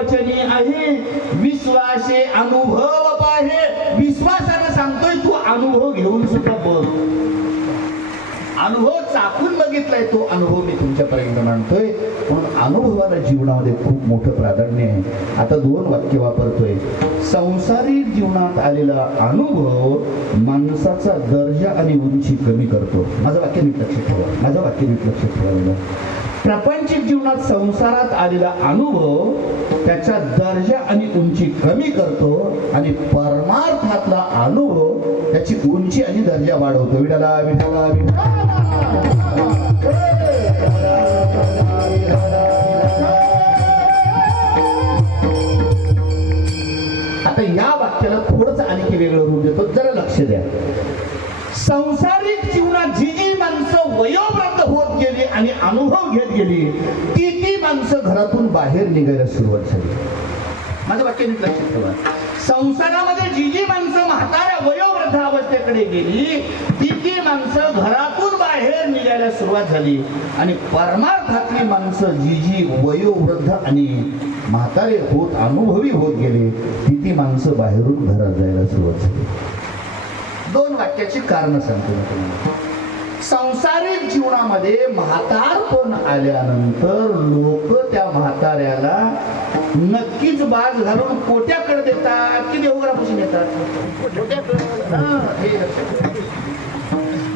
वचनी आहे. विश्वासे अनुभव पाहे. विश्वासानं सांगतोय तू अनुभव घेऊन सुद्धा बघ. अनुभव चाकून बघितलाय तो अनुभव मी तुमच्यापर्यंत मांडतोय. म्हणून अनुभवाला जीवनामध्ये खूप मोठं प्राधान्य आहे. आता दोन वाक्य वापरतोय. संसारिक जीवनात आलेला अनुभव माणसाचा दर्जा आणि उंची कमी करतो. माझं वाक्य नीट लक्षात ठेवा. माझं वाक्य नीट लक्षात ठेवा. प्रापंचिक जीवनात संसारात आलेला अनुभव त्याचा दर्जा आणि उंची कमी करतो आणि परमार्थातला अनुभव त्याची उंची आणि दर्जा वाढवतो. विठाला विठाला आता या वाक्याला थोडंसं आणखी वेगळं रूप देतो. जरा लक्ष द्या. संसारिक जीवनात जी जी माणसं वयोवृद्ध होत गेली आणि अनुभव घेत गेली ती ती माणसं घरातून बाहेर निघायला सुरुवात झाली. माझं वाक्य नीट लक्षात ठेवा. संसारामध्ये जी जी माणसं म्हाताऱ्या वयोवृद्ध अवस्थेकडे गेली ती ती माणसं घरातून बाहेर निघायला सुरुवात झाली. आणि परमार्थातली माणसं जी जी वयोवृद्ध आणि म्हातारे होत अनुभवी होत गेले ती ती माणसं बाहेरून घरात जायला सुरुवात झाली. वाक्याची कारण सांगतो मी तुम्हाला. संसारिक जीवनामध्ये म्हातारपण आल्यानंतर लोक त्या म्हाताऱ्याला नक्कीच बाज घालून कोट्याकडे देतात की देवघरापासून येतात?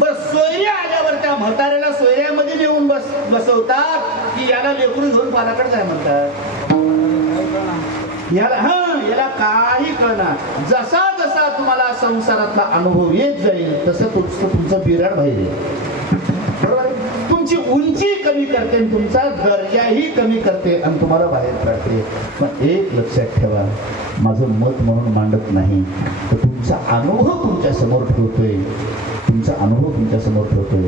बस सोयरी आल्यावर त्या म्हाताऱ्याला सोयऱ्यामध्ये नेऊन बस बसवतात की याला लेकरून घेऊन पालाकडे काय म्हणतात. याला हा त्याला काही कळणार जसा जसा तुम्हाला संसारातला अनुभव येत जाईल तसं तुमचं तुमचं बिराड बाहेर बरोबर? तुमची उंची कमी करते आणि तुमचा दर्जाही कमी करते आणि तुम्हाला बाहेर काढते. पण एक लक्षात ठेवा माझं मत म्हणून मांडत नाही तर तुमचा अनुभव तुमच्यासमोर ठेवतोय. तुमचा अनुभव तुमच्यासमोर ठेवतोय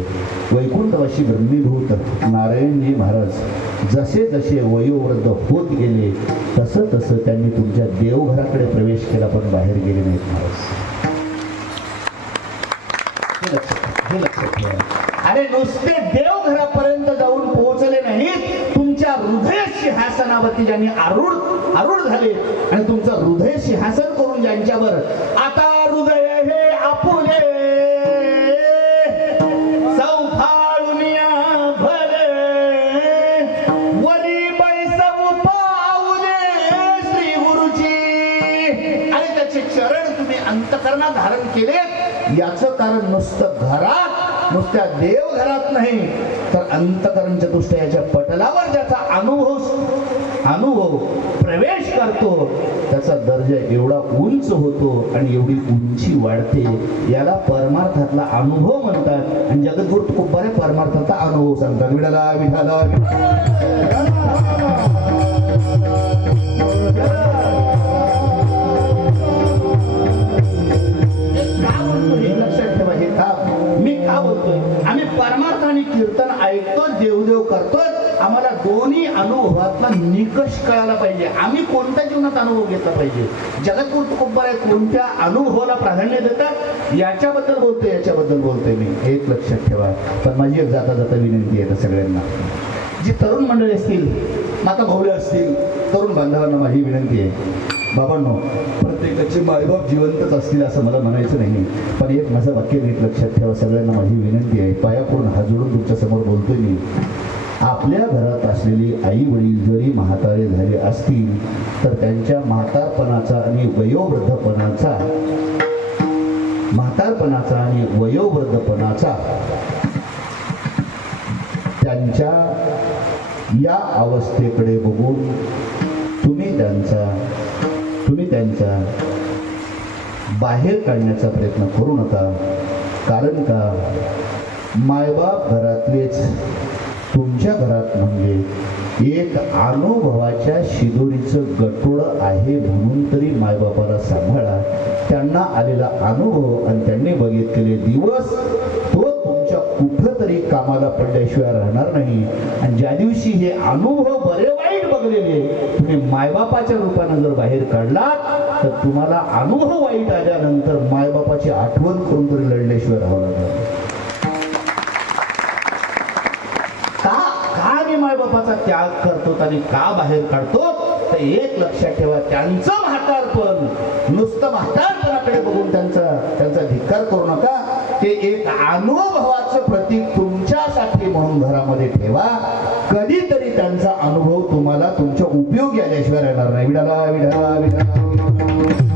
वैकुंठवाशी ब्रह्मीभूत नारायणजी महाराज जसे जसे वयोवृद्ध होत गेले तसं तसं त्यांनी तुमच्या देवघराकडे प्रवेश केला पण बाहेर गेले नाहीत महाराज. अरे नुसते देवघरापर्यंत जाऊन पोहोचले नाहीत. तुमच्या हृदय सिंहासनावरती ज्यांनी आरूढ आरूढ झाले आणि तुमचं हृदय सिंहासन करून ज्यांच्यावर आता हृदय हे आपुले गुरुजी त्याचे चरण तुम्ही अंतकरणात धारण केले याचं कारण नुसतं घरात नुसत्या देवघरात नाही तर अंतकरण चतुष्ट याच्या पटलावर ज्याचा अनुभव अनुभव प्रवेश करतो त्याचा दर्जा एवढा उंच होतो आणि एवढी उंची वाढते. याला परमार्थातला अनुभव म्हणतात. आणि जगद्गुरु खूप बरे परमार्थाचा अनुभव सांगतात. विडाला विठाला कोणी अनुभवातला निकष कळायला पाहिजे. आम्ही कोणत्या जीवनात अनुभव घेतला पाहिजे? जगद्गुरु कुंभार आहे. कोणत्या अनुभवाला प्राधान्य देतात? याच्याबद्दल बोलतोय याच्याबद्दल बोलतोय मी. एक लक्षात ठेवा. पण माझी एक जाता जाता विनंती आहे सगळ्यांना. जी तरुण मंडळी असतील माता भाऊले असतील तरुण बांधवांना माझी विनंती आहे. बाबांनो प्रत्येकाचे मायबाप जिवंतच असतील असं मला म्हणायचं नाही. पण एक माझं वाक्य नीट लक्षात ठेवा. सगळ्यांना माझी विनंती आहे. पाया पडून हात जोडून तुमच्यासमोर बोलतोय मी. आपल्या घरात असलेली आई वडील जरी म्हातारे झाले असतील तर त्यांच्या म्हातारपणाचा आणि वयोवृद्धपणाचा म्हातारपणाचा आणि वयोवृद्धपणाचा त्यांच्या या अवस्थेकडे बघून तुम्ही त्यांचा तुम्ही त्यांचा बाहेर काढण्याचा प्रयत्न करू नका. कारण का? मायबाप घरातलेच तुमच्या घरात म्हणजे एक अनुभवाच्या शिदोरीचं गटोळं आहे म्हणून तरी मायबापाला सांभाळा. त्यांना आलेला अनुभव आणि त्यांनी बघितलेले दिवस तो तुमच्या कुठं तरी कामाला पडल्याशिवाय राहणार नाही. आणि ज्या दिवशी हे अनुभव बरे वाईट बघलेले तुम्ही मायबापाच्या रूपानं जर बाहेर काढलात तर तुम्हाला अनुभव वाईट आल्यानंतर मायबापाची आठवण करून तरी लढल्याशिवाय राहावं लागणार. मी त्याग करतो आणि का बाहेर काढतो? तर एक लक्षात ठेवा त्यांचं म्हातारपण. नुसतं म्हातारपणाकडे बघून त्यांचा त्यांचा धिक्कार करू नका. ते एक अनुभवाचं प्रतीक तुमच्यासाठी म्हणून घरामध्ये ठेवा. कधीतरी त्यांचा अनुभव तुम्हाला तुमच्या उपयोगी आल्याशिवाय राहणार नाही. विडाला विडाला विडाला.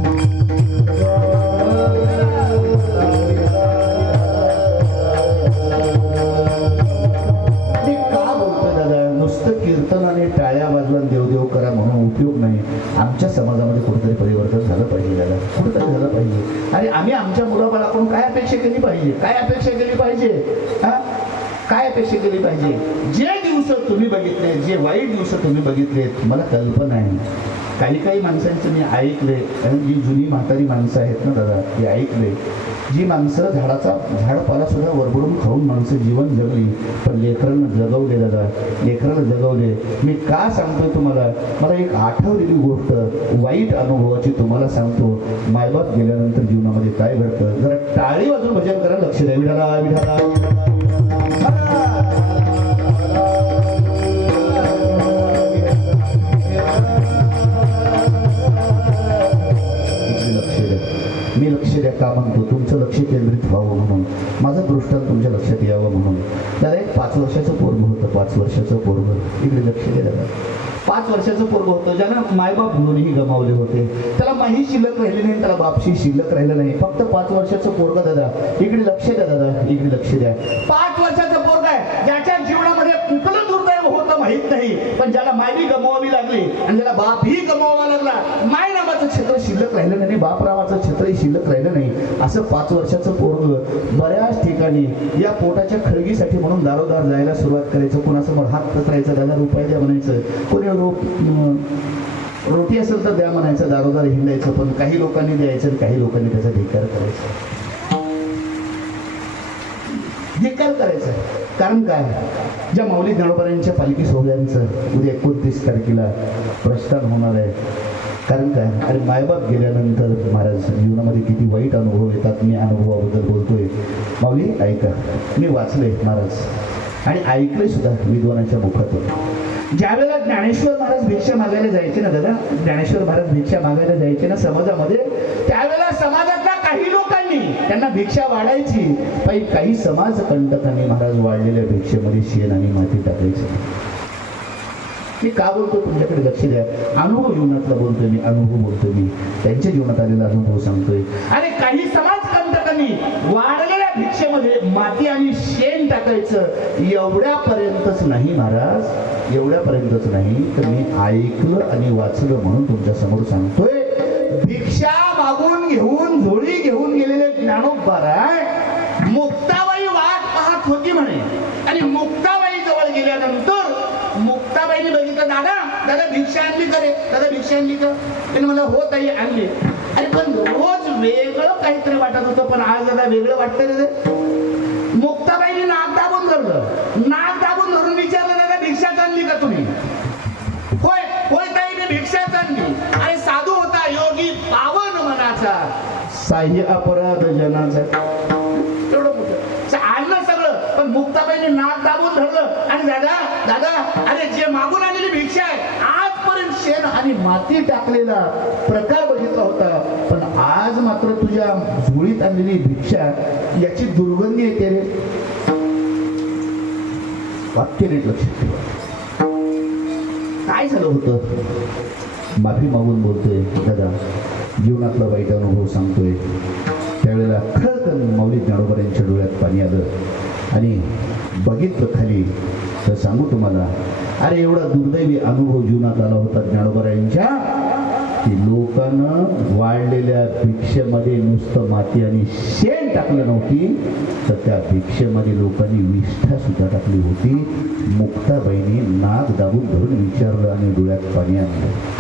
देवदेव म्हणून उपयोग नाही. आमच्या समाजामध्ये कुठेतरी परिवर्तन झालं पाहिजे याला. कुठेतरी झालं पाहिजे. आणि आम्ही आमच्या मुलाबाळाकडून काय अपेक्षा केली पाहिजे? काय अपेक्षा केली पाहिजे? हा? काय अपेक्षा केली पाहिजे? जे दिवस तुम्ही बघितले जे वाईट दिवस तुम्ही बघितलेत मला कल्पना आहे. काही काही माणसांचं मी ऐकले कारण जी जुनी म्हातारी माणसं आहेत ना दादा ती ऐकले जी माणसं झाडाचा झाडपाला सुद्धा वरबडून खाऊन माणसं जीवन जगली. पण लेकरांना जगवले दादा लेकरांना जगवले मी का सांगतो तुम्हाला? मला एक आठवलेली गोष्ट वाईट अनुभवाची तुम्हाला सांगतो. मायबाप गेल्यानंतर जीवनामध्ये काय घडतं? जरा टाळी वाजून भजन करा लक्ष द्या. विठाला विठाला लक्ष द्या. मी लक्ष द्या का म्हणतो? तुमचं केंद्रित व्हावं म्हणून. माझं दृष्टांत तुमच्या लक्षात यावं म्हणून. त्याला एक पाच वर्षाचं पोरग होतं पाच वर्षाचं पोरग. इकडे लक्ष द्या पाच वर्षाचं पोरग होतं ज्यानं मायबाप दोन्ही गमावले होते. त्याला माही शिल्लक राहिली नाही त्याला बापशी शिल्लक राहिलं नाही. फक्त पाच वर्षाचं पोरग दादा. इकडे लक्ष द्या दादा इकडे लक्ष द्या. पाच वर्षाचं पोरग आहे ज्याच्या जीवनामध्ये कुठलं दुर्दैव होतं माहीत नाही. पण ज्याला मायबी गमवावी लागली आणि ज्याला बापही गमवावा लागला माय नावाचं क्षेत्र शिल्लक राहिलं नाही? बापरावाचं क्षेत्रही शिल्लक राहिलं नाही. असं पाच वर्षाचं पोरग बऱ्याच ठिकाणी या पोटाच्या खळगीसाठी म्हणून दारोदार जायला सुरुवात करायचं. कोणासमोर हात पसरायचा दादा रुपये द्या म्हणायचं. कोणी रोप रोटी असेल तर द्या म्हणायचं दारोदार हिंडायचं पण काही लोकांनी द्यायचं आणि काही लोकांनी त्याचा धिकार करायचा. धिकार करायचा. कारण काय? ज्या माऊली ज्ञानोबारांच्या पालखी सोहळ्यांचं उद्या एकोणतीस तारखेला प्रस्थान होणार आहे. कारण काय? अरे मायबाप गेल्यानंतर महाराज जीवनामध्ये किती वाईट अनुभव येतात मी अनुभवाबद्दल बोलतोय. माऊली ऐका. मी वाचले महाराज. आणि ऐकले सुद्धा विद्वानाच्या मुखातून. ज्यावेळेला ज्ञानेश्वर महाराज भिक्षा मागायला जायचे ना दादा ज्ञानेश्वर महाराज भिक्षा मागायला जायचे ना समाजामध्ये त्यावेळेला समाजातल्या काही लोकांनी त्यांना भिक्षा वाढायची. पण काही समाज कंटकांनी महाराज वाढलेल्या भिक्षेमध्ये शेण आणि माती टाकायची. मी का बोलतो तुमच्याकडे लक्ष द्या. अनुभव जीवनातला बोलतोय मी अनुभव बोलतोय मी. त्यांच्या जीवनात आलेला अनुभव सांगतोय. आणि काही समाज कंटकांनी वाढलेल्या भिक्षेमध्ये माती आणि शेण टाकायचं एवढ्यापर्यंतच नाही महाराज. एवढ्यापर्यंतच नाही. तर मी ऐकलं आणि वाचलं म्हणून तुमच्यासमोर सांगतोय. भिक्षा मागून घेऊन झोळी घेऊन गेलेले ज्ञानोबाराय मुक्ताबाई वाट पाहत होती म्हणे आणि मुक्ताबाई जवळ गेल्यानंतर मुक्ताबाईने बघितलं दादा दादा भिक्षा आणली करे दादा भिक्षा आणली का? त्याने मला हो ताई आणली. अरे पण रोज वेगळं काहीतरी वाटत होतं पण आज दादा वेगळं वाटतं रे. मुक्ताबाईने नाक दाबून धरलं. नाक दाबून धरून विचारलं दादा भिक्षाच आणली का तुम्ही? होय होय ताई मी भिक्षाच आणली. अरे साधू होता योगी पावन मनाचा. साह्य अपराध जनाचा. एवढं मोठं स- आणलं सगळं पण मुक्ताबाईने नाक दाबून धरलं. आणि दादा दादा अरे जे मागून आलेली भिक्षा आहे आजपर्यंत शेण आणि माती टाकलेला प्रकार बघितला होता. पण आज मात्र तुझ्या झोळीत आणलेली भिक्षा याची दुर्गंधी येते रे. वाक्य नीट लक्षात ठेवा. काय झालं होतं? माफी मागून बोलतोय दादा. जीवनातला वाईट अनुभव सांगतोय. त्यावेळेला खळकन माऊली ज्ञानोबर यांच्या डोळ्यात पाणी आलं. आणि बघितलं खाली तर सांगू तुम्हाला अरे एवढा दुर्दैवी अनुभव जीवनात आला होता ज्ञानोबरायांच्या की लोकांना वाढलेल्या भिक्षेमध्ये नुसतं माती आणि शेण टाकलं नव्हती तर त्या भिक्षेमध्ये लोकांनी विष्ठा सुद्धा टाकली होती. मुक्ताबाईने नाक दाबून धरून विचारलं आणि डोळ्यात पाणी आणलं.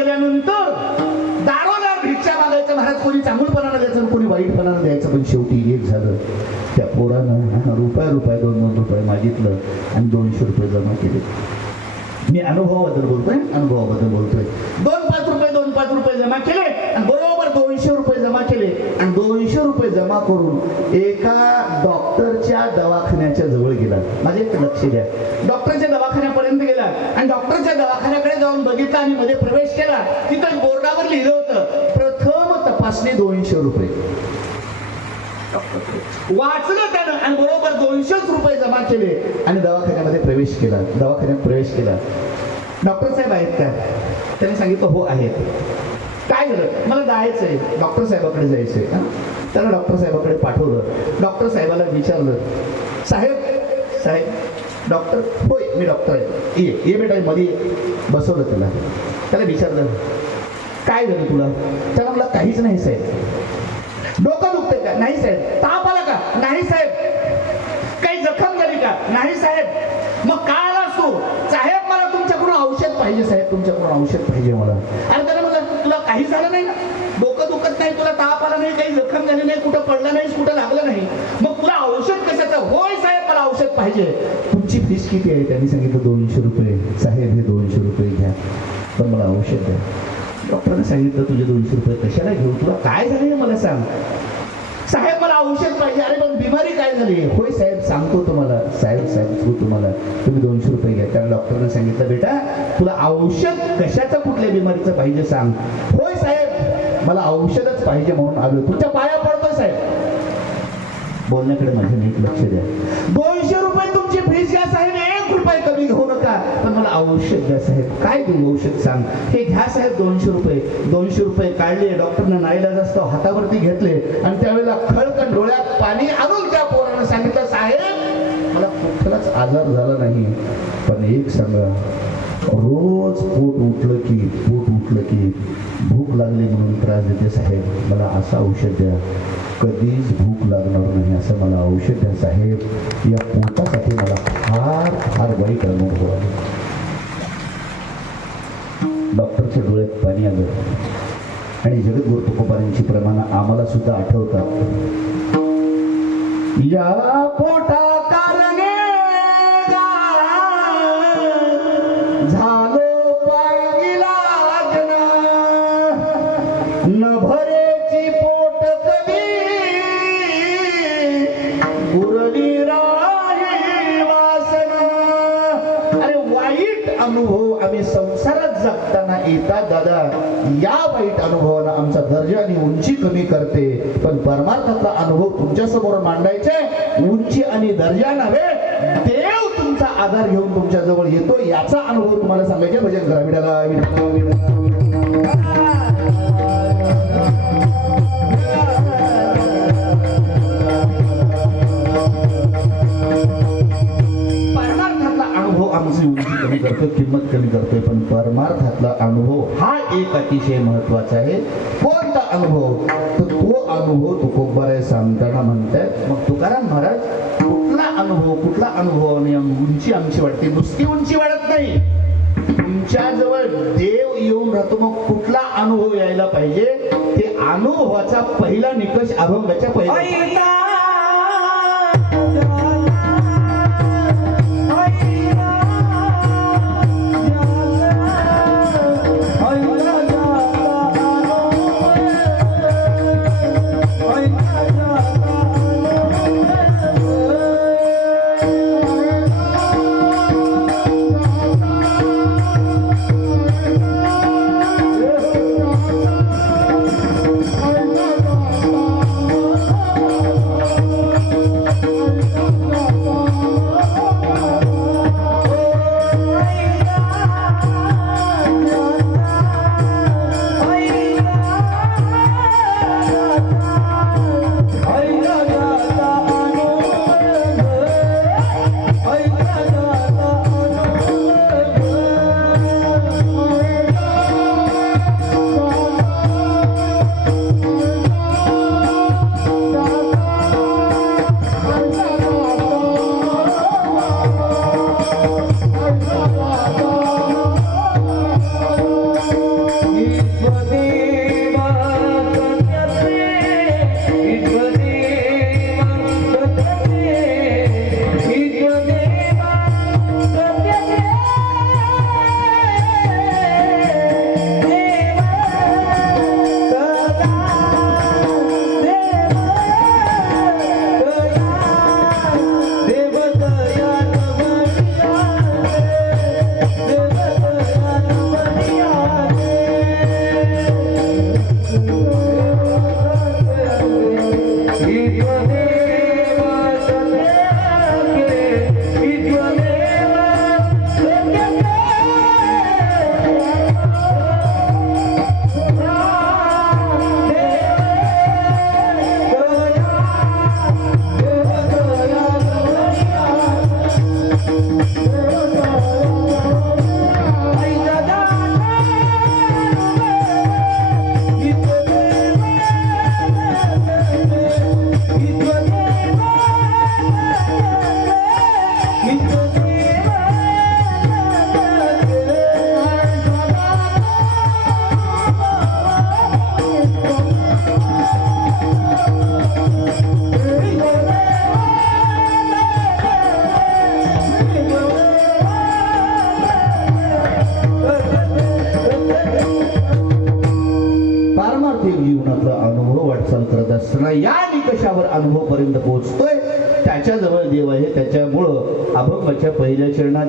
गेल्यानंतर दारोदार भिक्षा मागायचं महाराज कोणी चांगलपणानं द्यायचं कोणी वाईटपणानं द्यायचं पण शेवटी एक झालं. त्या पोरानं रुपया रुपया दोन दोन रुपये मागितलं आणि दोनशे रुपये जमा केले. मी अनुभवाबद्दल बोलतोय अनुभवाबद्दल बोलतोय. दोन पाच रुपये दोन पाच रुपये जमा केले आणि बरोबर जमा केले आणि दोनशे रुपये जमा करून एका डॉक्टरच्या दवाखान्याच्या जवळ गेला. माझे एक लक्ष द्या. डॉक्टरच्या दवाखान्यापर्यंत गेला आणि डॉक्टरच्या दवाखान्याकडे जाऊन बघितला आणि मध्ये प्रवेश केला. तिथं बोर्डावर लिहिलं होतं प्रथम तपासणी दोनशे रुपये. वाचलं त्यानं आणि बरोबर दोनशेच रुपये जमा केले आणि दवाखान्यामध्ये प्रवेश केला. दवाखान्यात प्रवेश केला. डॉक्टर साहेब आहेत का? त्यांनी सांगितलं हो आहेत. काय झालं? मला जायचं आहे डॉक्टर साहेबाकडे जायचं आहे त्याला डॉक्टर साहेबाकडे पाठवलं. डॉक्टर साहेबाला विचारलं साहेब साहेब डॉक्टर होय मी डॉक्टर आहे. ये ये बेटा मध्ये बसवलं त्याला त्याला विचारलं काय झालं तुला? त्याला मला काहीच नाही साहेब. डोकं दुखतंय का? नाही साहेब. ताप आला का? नाही साहेब. काही जखम झाली का? नाही साहेब. मग काय आला असतो साहेब मला तुमच्याकडून औषध पाहिजे साहेब. तुमच्याकडून औषध पाहिजे मला. अरे काही झालं नाही. ना डोकं दुखत नाही तुला ताप आला नाही काही जखम झाली नाही कुठं पडलं नाही कुठं लागलं नाही. मग तुला औषध कशाचं? होय साहेब मला औषध पाहिजे. तुमची फीस किती आहे? त्यांनी सांगितलं दोनशे रुपये. साहेब हे दोनशे रुपये घ्या. पण मला औषध द्या. डॉक्टरने सांगितलं तुझे दोनशे रुपये कशाला घेऊ? तुला काय झालं हे मला सांग. औषध पाहिजे. अरे पण बिमारी काय झाली? होय साहेब सांगतो तुम्हाला. साहेब सांगतो तुम्हाला. तुम्ही दोनशे रुपये घ्या. त्याला डॉक्टरने सांगितलं बेटा तुला औषध कशाचं कुठल्या बिमारीचं पाहिजे सांग. होय साहेब मला औषधच पाहिजे म्हणून आलो. तुमच्या पाया पडतो साहेब. बोलण्याकडे माझं नीट लक्ष द्या. दोनशे रुपये तुमची फीस घ्या साहेब. कमी घेऊ नका. पण मला औषध द्या साहेब. काय देऊ औषध सांग? हे घ्या साहेब दोनशे रुपये. दोनशे रुपये काढले डॉक्टरने नाईलाज असतो हातावरती घेतले. आणि त्यावेळेला खळकन डोळ्यात पाणी आणून त्या पोरानं सांगितलं साहेब मला कुठलाच आजार झाला नाही पण एक सांगा. रोज पोट उठलं की पोट उठलं की भूक लागली म्हणून त्रास देते साहेब. मला असं औषध द्या. कधीच भूक लागणार नाही असं मला औषध द्या साहेब. या पोटासाठी मला फार फार वाईट अनुभव आहे. डॉक्टरच्या डोळ्यात पाणी आलं. आणि जगद्गुरु तुकोबारांची प्रमाणं आम्हाला सुद्धा आठवतात. या पोटा येतात दादा या वाईट अनुभवानं आमचा दर्जा आणि उंची कमी करते. पण परमार्थाचा अनुभव तुमच्यासमोर मांडायचे उंची आणि दर्जा नव्हे देव तुमचा आधार घेऊन तुमच्या जवळ येतो याचा अनुभव तुम्हाला सांगायचे भजन करा विडाला विडाला करतो किंमत कमी करतोय पण परमार्थातला अनुभव हा एक अतिशय महत्त्वाचा आहे. कोणता अनुभव? तर तो अनुभव तुकोबाराय सांगताना म्हणतात मग तुकाराम महाराज कुठला अनुभव कुठला अनुभव? आणि उंची आमची वाटते नुसती उंची वाढत नाही. तुमच्या जवळ देव येऊन राहतो मग कुठला अनुभव यायला पाहिजे? ते अनुभवाचा पहिला निकष अभंगाच्या पहिला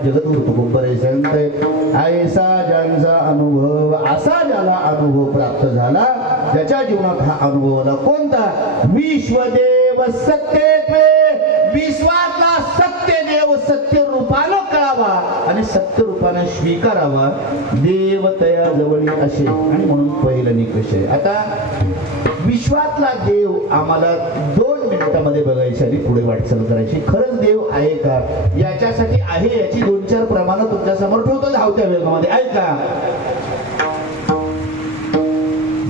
जगद्गुरु तुकोबर ऐसा ज्यांचा अनुभव असा ज्याला अनुभव प्राप्त झाला ज्याच्या जीवनात हा अनुभव आला कोणता? विश्वदेव सत्य विश्वातला सत्य देव सत्य रूपानं कळावा आणि सत्य रूपानं स्वीकारावा. देव तया जवळ असे. आणि म्हणून पहिलं निकष आहे. आता विश्वातला देव आम्हाला दोन मिनिटामध्ये बघायची आणि पुढे वाटचाल करायची. खरंच देव आहे का? याच्यासाठी आहे याची दोन चार प्रमाणं तुमच्यासमोर ठेवतो धावत्या वेगामध्ये. ऐका.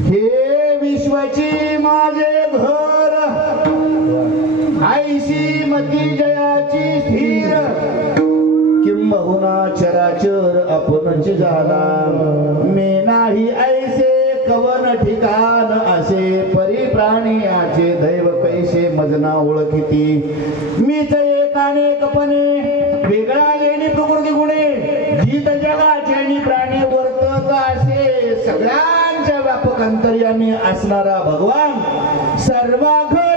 हे विश्वाची माझे घर. आईशी मती जयाची स्थिर. किंबहुना चराचर आपणच झाला मे नाही ऐसे कवन ठिकाण असे. प्राणी परिप्राणियाचे दैव कैसे मजना ओळखिती? मीच एक अनेकपणे वेगळा लेणी प्रकृती गुणे जीत जगाचे आणि प्राणी वर्तक असे सगळ्यांच्या व्यापक अंतर्यामी असणारा भगवान सर्वाघ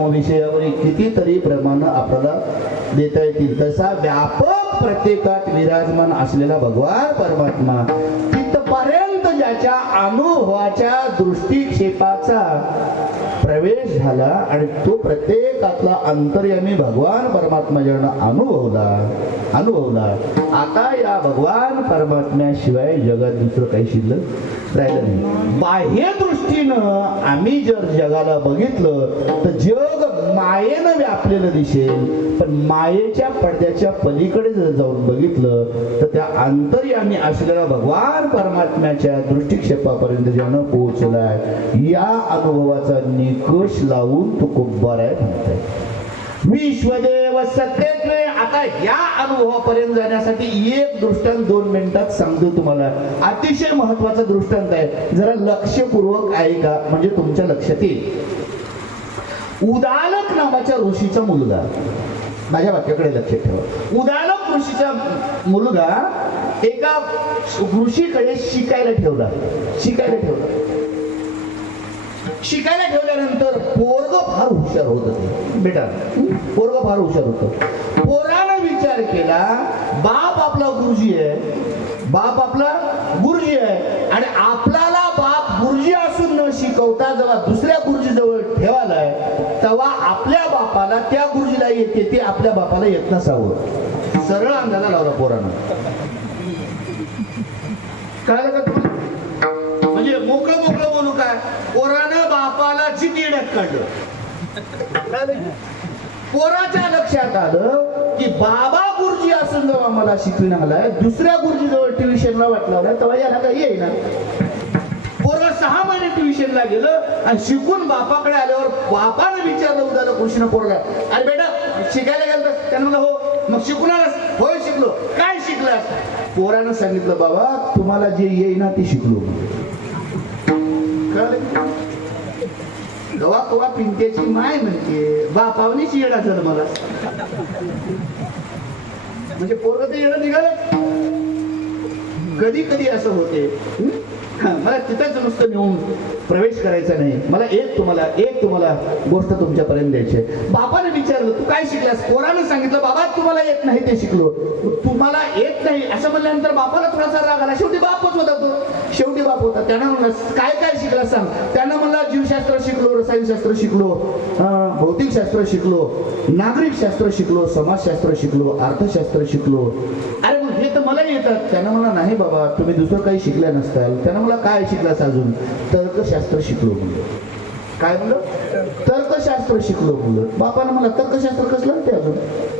कर्मविषयावरील विषयावर कितीतरी प्रमाण आपल्याला देता येतील. तसा व्यापक प्रत्येकात विराजमान असलेला भगवान परमात्मा तिथपर्यंत ज्याच्या अनुभवाच्या दृष्टिक्षेपाचा प्रवेश झाला आणि तो प्रत्येकातला अंतर्यामी भगवान परमात्मा अनुभवला. अनुभवला. आता या भगवान परमात्म्याशिवाय जगात दुसरं काही शिल्लक राहिलं नाही. बाह्य दृष्टीनं आम्ही जर जगाला बघितलं तर जग मायेनं व्यापलेलं दिसेल पण मायेच्या पडद्याच्या पलीकडे जर जाऊन बघितलं तर त्या अंतर्यामी असलेल्या भगवान परमात्म्याच्या दृष्टिक्षेपापर्यंत ज्यानं पोहोचलाय या अनुभवाचा निकष लावून तो कुंभार आहे म्हणताय विश्वदेव सत्यत्वे आता या अनुभवापर्यंत जाण्यासाठी एक दृष्टांत दोन मिनिटात सांगतो तुम्हाला. अतिशय महत्त्वाचा दृष्टांत आहे. जरा लक्षपूर्वक ऐका म्हणजे तुमच्या लक्षात येईल. उदालक नावाच्या ऋषीचा मुलगा. माझ्या वाक्याकडे लक्ष ठेवा. उदालक ऋषीचा मुलगा एका ऋषीकडे शिकायला ठेवला. शिकायला ठेवला. शिकायला ठेवल्यानंतर पोरग फार हुशार होत होते. बेटा पोरग फार हुशार होत. पोरानं विचार केला बाप आपला गुरुजी आहे. बाप आपला गुरुजी आहे. आणि आपल्याला बाप गुरुजी असून न शिकवता जेव्हा दुसऱ्या गुरुजीजवळ ठेवालाय तेव्हा आपल्या बापाला त्या गुरुजीला येते ते आपल्या बापाला येत नसावं. सरळ अंगाला लावला पोरानं. काय का तुम्ही म्हणजे मोकळं मोकळं बोलू काय? पोरानं बापाला चिती काढलं. पोराच्या लक्षात आलं की बाबा गुरुजी असून जेव्हा मला शिकविण आलाय दुसऱ्या गुरुजी जवळ ट्युशनला वाटला तेव्हा याला काही येईना. पोरं सहा महिने ट्युशनला गेलं आणि शिकून बापाकडे आल्यावर बापानं विचारलं उद्याला कृष्ण पोरला अरे बेटा शिकायला गेलं त्यानं म्हणलं हो. मग शिकून आलास होय शिकलो. काय शिकलास? पोरानं सांगितलं बाबा तुम्हाला जे येईना ते शिकलो. कळलं? कवा कवा पिंट्याची माय म्हणते. बापावनी येणार झालं मला. म्हणजे पोरग ते येणं निघालं. कधी कधी असं होते. मला तिथंच नुसतं नेऊन प्रवेश करायचा नाही. मला एक तुम्हाला एक तुम्हाला गोष्ट तुमच्यापर्यंत द्यायची आहे. बापाने विचारलं तू काय शिकलास? कोरानं सांगितलं बाबा तुम्हाला येत नाही ते शिकलो. तुम्हाला येत नाही असं म्हणल्यानंतर बापाला थोडासा राग आला. शेवटी बापच होता तो. शेवटी बाप होता. त्यानं म्हणलं काय काय शिकला सांग? त्यानं म्हणला जीवशास्त्र शिकलो रसायनशास्त्र शिकलो भौतिक भौतिकशास्त्र शिकलो नागरिकशास्त्र शिकलो समाजशास्त्र शिकलो अर्थशास्त्र शिकलो. अरे तर मला येतात. त्यानं मला नाही बाबा तुम्ही दुसरं काही शिकल्या नसताल. त्यानं मला काय शिकलास अजून? तर्कशास्त्र शिकलो म्हणलं. काय म्हणलं? तर्कशास्त्र शिकलो मुलं बापानं मला तर्कशास्त्र कसलं ते अजून?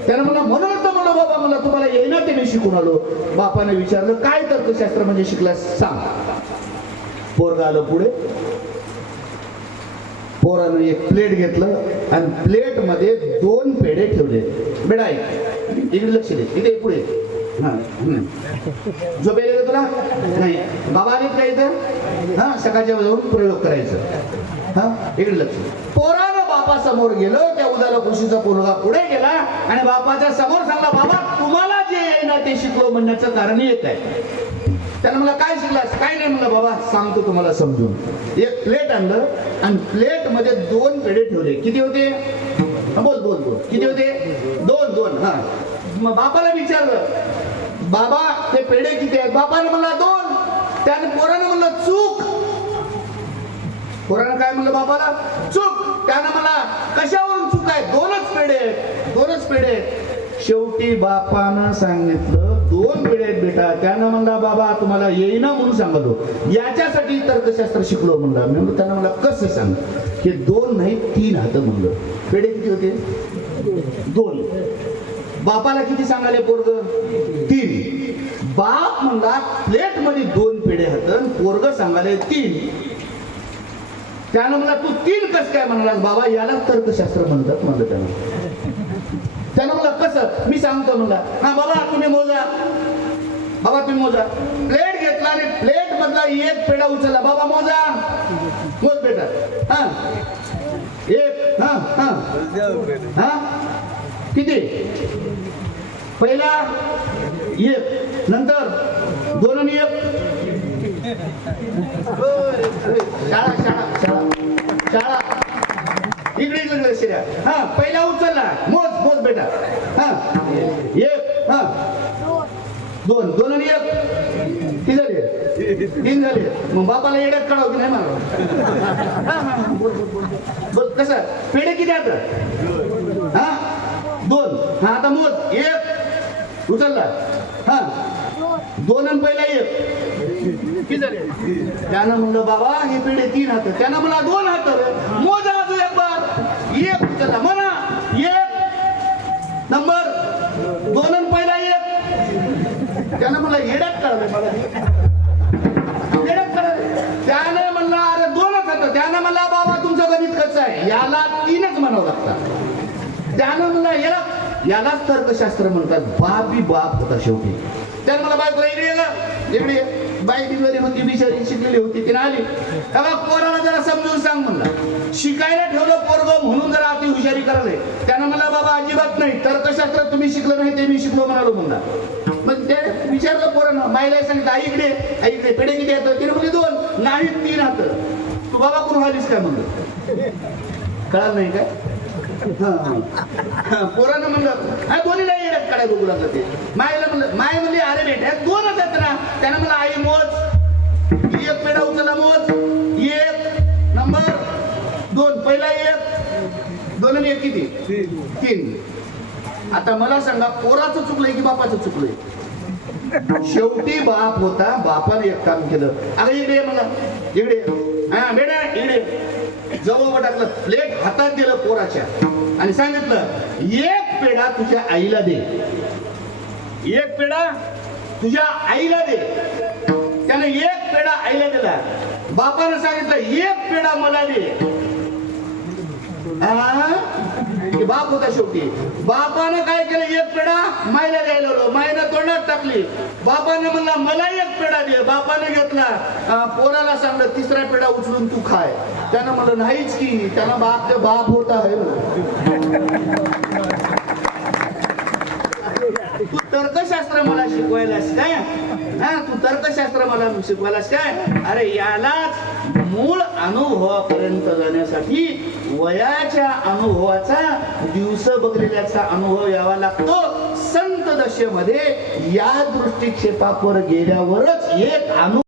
त्यानं मला म्हणून तर म्हणलं बाबा मला तुम्हाला येईना ते मी शिकून आलो. बापाने विचारलं काय तर्कशास्त्र म्हणजे शिकलास? सांग. पोरगा आलं पुढे. पोरानं एक प्लेट घेतलं आणि प्लेटमध्ये दोन पेढे ठेवले. बेडा ऐक इकडे लक्ष दे. इथे पुढे. झोपेल का तुला? नाही. बाबा आलेत का इथं? हा सकाळच्या जाऊन प्रयोग करायचं. हा इकडे लक्ष पोरानं बापा समोर गेलं त्या उदाला कृषीचा पोरगा पुढे गेला आणि बापाच्या समोर सांगला बाबा तुम्हाला जे येईना ते शिकलो म्हणण्याचं कारण येत आहे. त्यानं मला काय शिकलास काय नाही म्हणलं बाबा सांगतो तुम्हाला समजून. एक प्लेट आणलं आणि प्लेटमध्ये दोन पेढे ठेवले. किती होते? बोल बोल बोल. किती होते? दोन दोन. हा. मग बापाला विचारलं बाबा ते पेढे किती आहेत? बापानं म्हणला दोन. त्याने पोरानं म्हणलं चूक. पोरानं काय म्हणलं बापाला? चूक. त्यानं म्हणला कशावरून चूक आहे? दोनच पेढे आहेत. दोनच पेढे शेवटी बापानं सांगितलं दोन पेढे आहेत बेटा. त्यानं म्हणला बाबा तुम्हाला येईना म्हणून सांगतो याच्यासाठी तर्कशास्त्र शिकलो म्हणला. मी म्हणलं त्यानं मला कसं सांग की दोन नाही तीन हात म्हणलं. पेढे किती होते? दोन. बापाला किती सांगाले पोरग? तीन. बाप म्हणला प्लेटमध्ये दोन पेढे हात पोरग सांगाले तीन. त्यानं मला तू तीन कस काय म्हणला बाबा? याला तर्कशास्त्र म्हणतात म्हणलं त्यानं. त्यानं मला कसं? मी सांगतो म्हणला. हा बाबा तुम्ही मोजा. बाबा तुम्ही मोजा. प्लेट घेतला आणि प्लेट मधला एक पेढा उचलला. बाबा मोजा. मोज बेटा. हा. एक हा हा. हा. किती? पहिला एक नंतर दोन आणि एक. शाळा शाळा शाळा. शाळा. इकडे इकडे लक्ष हा पहिला उचलला. मोज मोज बेटा. हा. एक हा. दोन दोन आणि एक. किती झाले. तीन झाले. मग बापाला येड्यात काढाव की नाही मला बोल बोल कसं? पेढे किती आता? हा? दोन. हा आता मोज. एक. उचलला. हा दोन आणि पहिला एक. किती झाले? त्यानं म्हणलं बाबा हे पिढे तीन हात. त्यानं मला दोन हात मोजा अजून एक बार. एक उचलला. म्हणा एक. नंबर. दोन आणि पहिला एक. त्यानं मला येड्यात कळलं मला. येड्यात काढलं त्यानं म्हणलं अरे दोनच हात. त्यानं म्हणला बाबा तुमचं गणित कसं आहे? याला तीनच म्हणावं लागतात त्यानं म्हणलं याला यालाच तर्कशास्त्र म्हणतात. बाबी बाप होता शेवटी. त्यानं मला बायकोला इकडे ये इकडे ये. बाई बिचारी होती बिचारी शिकलेली होती तिने आली. तेव्हा पोराला जरा समजून सांग म्हणला. शिकायला ठेवलं पोरग म्हणून जरा अति हुशारी करायला. त्यानं मला बाबा अजिबात नाही. तर्कशास्त्र तुम्ही शिकलं नाही ते मी शिकलो म्हणालो म्हणला. मग ते विचारलं पोरानं बाईला सांगितलं आई इकडे आई इकडे पेढे किती येतं तिने म्हणजे दोन नाही तीन हात. तू बाबा कोण आलीस काय? म्हणलं. कळाल नाही काय? पोरानं म्हणलं हा दोन्ही नाही येण्यात काढायला गुलाब ते. मायला म्हणलं माय म्हणली अरे बेटा दोनच आहेत ना त्यानं मला आई मोज एक पेढा उचला मोज एक नंबर दोन पहिला एक दोन आणि एक किती? तीन. आता मला सांगा पोराचं चुकलंय की बापाचं चुकलंय? शेवटी बाप होता बापाने एक काम केलं. अगं इकडे मला इकडे हा बेटा इकडे जवळ टाकलं. प्लेट हातात दिलं पोराच्या. आणि सांगितलं एक पेढा तुझ्या आईला दे. एक पेढा तुझ्या आईला दे. त्याने एक पेढा आईला दिला. बापानं सांगितलं एक पेढा मला दे. बाप होता शेवटी. बापानं काय केलं? एक पेढा मायला द्यायला मायनं तोंडात टाकली. बापाने म्हणला मला एक पेढा दे. बापाने घेतला. पोराला सांगलं तिसरा पेढा उचलून तू खाय. त्यानं म्हणलं नाहीच की त्यानं बाप ते बाप होत आहे तू तर्कशास्त्र मला शिकवायलास काय? हा तू तर्कशास्त्र मला शिकवायलास काय? अरे यालाच मूळ अनुभवापर्यंत जाण्यासाठी वयाच्या अनुभवाचा दिवस बघलेल्याचा अनुभव यावा लागतो. संत दशेमध्ये या दृष्टिक्षेपावर गेल्यावरच एक अनु